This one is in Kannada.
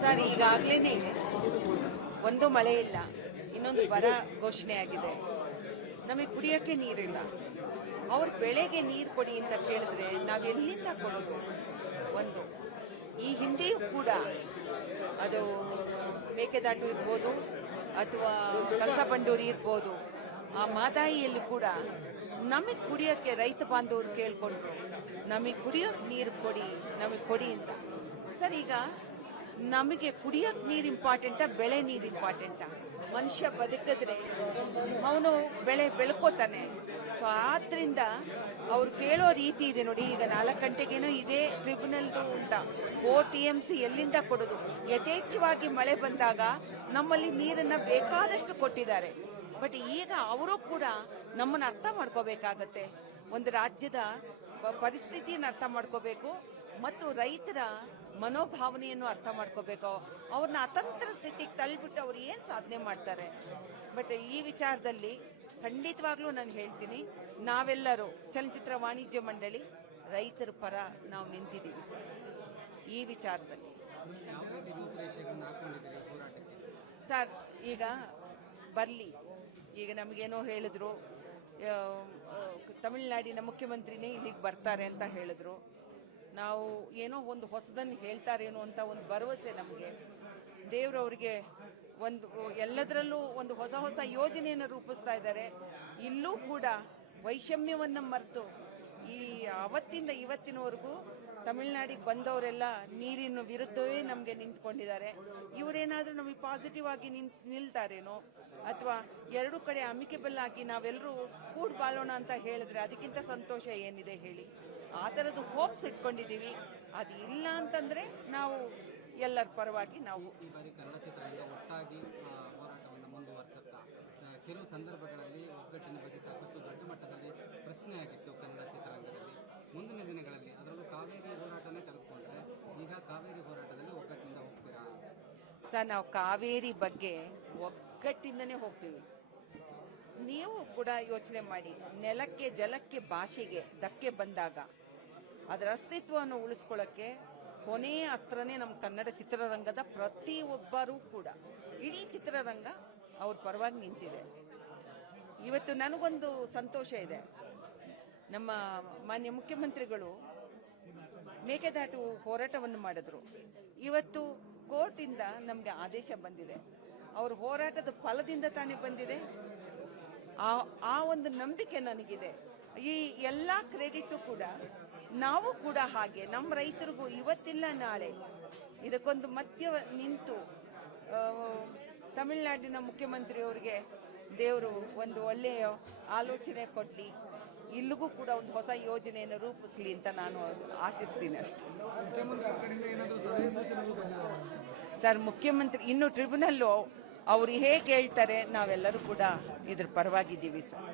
ಸರ್, ಈಗಾಗಲೇ ಒಂದು ಮಳೆ ಇಲ್ಲ, ಇನ್ನೊಂದು ಬರ ಘೋಷಣೆ ಆಗಿದೆ. ನಮಗೆ ಕುಡಿಯೋಕ್ಕೆ ನೀರಿಲ್ಲ. ಅವ್ರು ಬೆಳೆಗೆ ನೀರು ಕೊಡಿ ಅಂತ ಕೇಳಿದ್ರೆ ನಾವು ಎಲ್ಲಿಂದ ಕೊಡೋದು? ಒಂದು ಈ ಹಿಂದೆಯೂ ಕೂಡ ಅದು ಮೇಕೆದಾಟು ಇರ್ಬೋದು ಅಥವಾ ಕಳಸ ಬಂಡೂರಿ ಇರ್ಬೋದು, ಆ ಮಾದಾಯಿಯಲ್ಲಿ ಕೂಡ ನಮಗೆ ಕುಡಿಯೋಕ್ಕೆ ರೈತ ಬಾಂಧವರು ಕೇಳ್ಕೊಂಡ್ರು, ನಮಗೆ ಕುಡಿಯೋಕ್ಕೆ ನೀರು ಕೊಡಿ, ನಮಗೆ ಕೊಡಿ ಅಂತ. ಸರ್, ಈಗ ನಮಗೆ ಕುಡಿಯೋಕ್ಕೆ ನೀರು ಇಂಪಾರ್ಟೆಂಟಾ, ಬೆಳೆ ನೀರು ಇಂಪಾರ್ಟೆಂಟಾ? ಮನುಷ್ಯ ಬದುಕಿದ್ರೆ ಅವನು ಬೆಳೆ ಬೆಳ್ಕೋತಾನೆ. ಸೊ ಆದ್ರಿಂದ ಅವ್ರು ಕೇಳೋ ರೀತಿ ಇದೆ ನೋಡಿ. ಈಗ 4 ಗಂಟೆಗೇನೋ ಇದೆ ಟ್ರಿಬ್ಯುನಲ್ದು ಅಂತ 4 TMC ಎಲ್ಲಿಂದ ಕೊಡೋದು? ಯಥೇಚ್ಛವಾಗಿ ಮಳೆ ಬಂದಾಗ ನಮ್ಮಲ್ಲಿ ನೀರನ್ನ ಬೇಕಾದಷ್ಟು ಕೊಟ್ಟಿದ್ದಾರೆ. ಬಟ್ ಈಗ ಅವರು ಕೂಡ ನಮ್ಮನ್ನು ಅರ್ಥ ಮಾಡ್ಕೋಬೇಕಾಗತ್ತೆ. ಒಂದು ರಾಜ್ಯದ ಪರಿಸ್ಥಿತಿಯನ್ನು ಅರ್ಥ ಮಾಡ್ಕೋಬೇಕು ಮತ್ತು ರೈತರ ಮನೋಭಾವನೆಯನ್ನು ಅರ್ಥ ಮಾಡ್ಕೋಬೇಕು. ಅವ್ರನ್ನ ಅತಂತ್ರ ಸ್ಥಿತಿಗೆ ತಳ್ಳಿಬಿಟ್ಟು ಅವ್ರು ಏನು ಸಾಧನೆ ಮಾಡ್ತಾರೆ. ಬಟ್ ಈ ವಿಚಾರದಲ್ಲಿ ಖಂಡಿತವಾಗ್ಲೂ ನಾನು ಹೇಳ್ತೀನಿ, ನಾವೆಲ್ಲರೂ ಚಲನಚಿತ್ರ ವಾಣಿಜ್ಯ ಮಂಡಳಿ ರೈತರ ಪರ ನಾವು ನಿಂತಿದ್ದೀವಿ ಸರ್. ಈ ವಿಚಾರದಲ್ಲಿ ಸರ್ ಈಗ ಬರಲಿ. ಈಗ ನಮಗೇನೋ ಹೇಳಿದ್ರು, ತಮಿಳುನಾಡಿನ ಮುಖ್ಯಮಂತ್ರಿನೇ ಇಲ್ಲಿಗೆ ಬರ್ತಾರೆ ಅಂತ ಹೇಳಿದ್ರು. ನಾವು ಏನೋ ಒಂದು ಹೊಸದನ್ನು ಹೇಳ್ತಾರೇನೋ ಅಂತ ಒಂದು ಭರವಸೆ ನಮಗೆ. ದೇವ್ರವ್ರಿಗೆ ಒಂದು ಎಲ್ಲದರಲ್ಲೂ ಒಂದು ಹೊಸ ಹೊಸ ಯೋಜನೆಯನ್ನು ರೂಪಿಸ್ತಾ ಇದ್ದಾರೆ. ಇಲ್ಲೂ ಕೂಡ ವೈಷಮ್ಯವನ್ನು ಮರೆತು ಈ ಅವತ್ತಿಂದ ಇವತ್ತಿನವರೆಗೂ ತಮಿಳುನಾಡಿಗೆ ಬಂದವರೆಲ್ಲ ನೀರಿನ ವಿರುದ್ಧವೇ ನಮಗೆ ನಿಂತ್ಕೊಂಡಿದ್ದಾರೆ. ಇವರೇನಾದರೂ ನಮಗೆ ಪಾಸಿಟಿವ್ ಆಗಿ ನಿಲ್ತಾರೇನೋ, ಅಥವಾ ಎರಡೂ ಕಡೆ ಅಮಿಕೆಬಲ್ ಆಗಿ ನಾವೆಲ್ಲರೂ ಕೂಡ್ ಬಾಳೋಣ ಅಂತ ಹೇಳಿದ್ರೆ ಅದಕ್ಕಿಂತ ಸಂತೋಷ ಏನಿದೆ ಹೇಳಿ? ಆ ಥರದ್ದು ಹೋಪ್ಸ್ ಇಟ್ಕೊಂಡಿದ್ದೀವಿ. ಅದು ಇಲ್ಲ ಅಂತಂದ್ರೆ ನಾವು ಎಲ್ಲರ ಪರವಾಗಿ ನಾವು ಈ ಬಾರಿ ಕನ್ನಡ ಚಿತ್ರರಂಗ ಒಟ್ಟಾಗಿ ಹೋರಾಟವನ್ನು ಮುಂದುವರಿಸುತ್ತಾ ಕೆಲವು ಸಂದರ್ಭಗಳಲ್ಲಿ ಒಗ್ಗಟ್ಟಿನ ಬಗ್ಗೆ ಸಾಕಷ್ಟು ದೊಡ್ಡ ಮಟ್ಟದಲ್ಲಿ ಪ್ರಶ್ನೆ ಆಗಿತ್ತು ಕನ್ನಡ ಚಿತ್ರರಂಗದಲ್ಲಿ. ಮುಂದಿನ ದಿನಗಳಲ್ಲಿ ಅದರಲ್ಲೂ ಕಾವೇರಿ ಹೋರಾಟನೇ ತೆಗೆದುಕೊಂಡ್ರೆ ಈಗ ಕಾವೇರಿ ಹೋರಾಟದಲ್ಲಿ ಒಗ್ಗಟ್ಟಿನಿಂದ ಹೋಗ್ತೀರಾ? ಸರ್, ನಾವು ಕಾವೇರಿ ಬಗ್ಗೆ ಒಗ್ಗಟ್ಟಿಂದನೇ ಹೋಗ್ತೀವಿ. ನೀವು ಕೂಡ ಯೋಚನೆ ಮಾಡಿ, ನೆಲಕ್ಕೆ ಜಲಕ್ಕೆ ಭಾಷೆಗೆ ಧಕ್ಕೆ ಬಂದಾಗ ಅದರ ಅಸ್ತಿತ್ವವನ್ನು ಉಳಿಸ್ಕೊಳ್ಳೋಕ್ಕೆ ಕೊನೆಯ ಅಸ್ತ್ರನೇ ನಮ್ಮ ಕನ್ನಡ ಚಿತ್ರರಂಗದ ಪ್ರತಿಯೊಬ್ಬರೂ ಕೂಡ, ಇಡೀ ಚಿತ್ರರಂಗ ಅವ್ರ ಪರವಾಗಿ ನಿಂತಿದೆ. ಇವತ್ತು ನನಗೊಂದು ಸಂತೋಷ ಇದೆ, ನಮ್ಮ ಮಾನ್ಯ ಮುಖ್ಯಮಂತ್ರಿಗಳು ಮೇಕೆದಾಟು ಹೋರಾಟವನ್ನು ಮಾಡಿದ್ರು. ಇವತ್ತು ಕೋರ್ಟಿಂದ ನಮಗೆ ಆದೇಶ ಬಂದಿದೆ. ಅವ್ರ ಹೋರಾಟದ ಫಲದಿಂದ ತಾನೇ ಬಂದಿದೆ. ಆ ಒಂದು ನಂಬಿಕೆ ನನಗಿದೆ. ಈ ಎಲ್ಲ ಕ್ರೆಡಿಟು ಕೂಡ ನಾವು ಕೂಡ ಹಾಗೆ ನಮ್ಮ ರೈತರಿಗೂ ಇವತ್ತಿಲ್ಲ ನಾಳೆ ಇದಕ್ಕೊಂದು ಮಧ್ಯ ನಿಂತು ತಮಿಳುನಾಡಿನ ಮುಖ್ಯಮಂತ್ರಿಯವರಿಗೆ ದೇವರು ಒಂದು ಒಳ್ಳೆಯ ಆಲೋಚನೆ ಕೊಡಲಿ, ಇಲ್ಲಿಗೂ ಕೂಡ ಒಂದು ಹೊಸ ಯೋಜನೆಯನ್ನು ರೂಪಿಸಲಿ ಅಂತ ನಾನು ಆಶಿಸ್ತೀನಿ ಅಷ್ಟೇ. ಸರ್, ಮುಖ್ಯಮಂತ್ರಿ ಇನ್ನು ಟ್ರಿಬ್ಯುನಲ್ಲು ಅವ್ರು ಹೇಗೆ ಹೇಳ್ತಾರೆ ನಾವೆಲ್ಲರೂ ಕೂಡ ಇದ್ರ ಪರವಾಗಿದ್ದೀವಿ ಸರ್.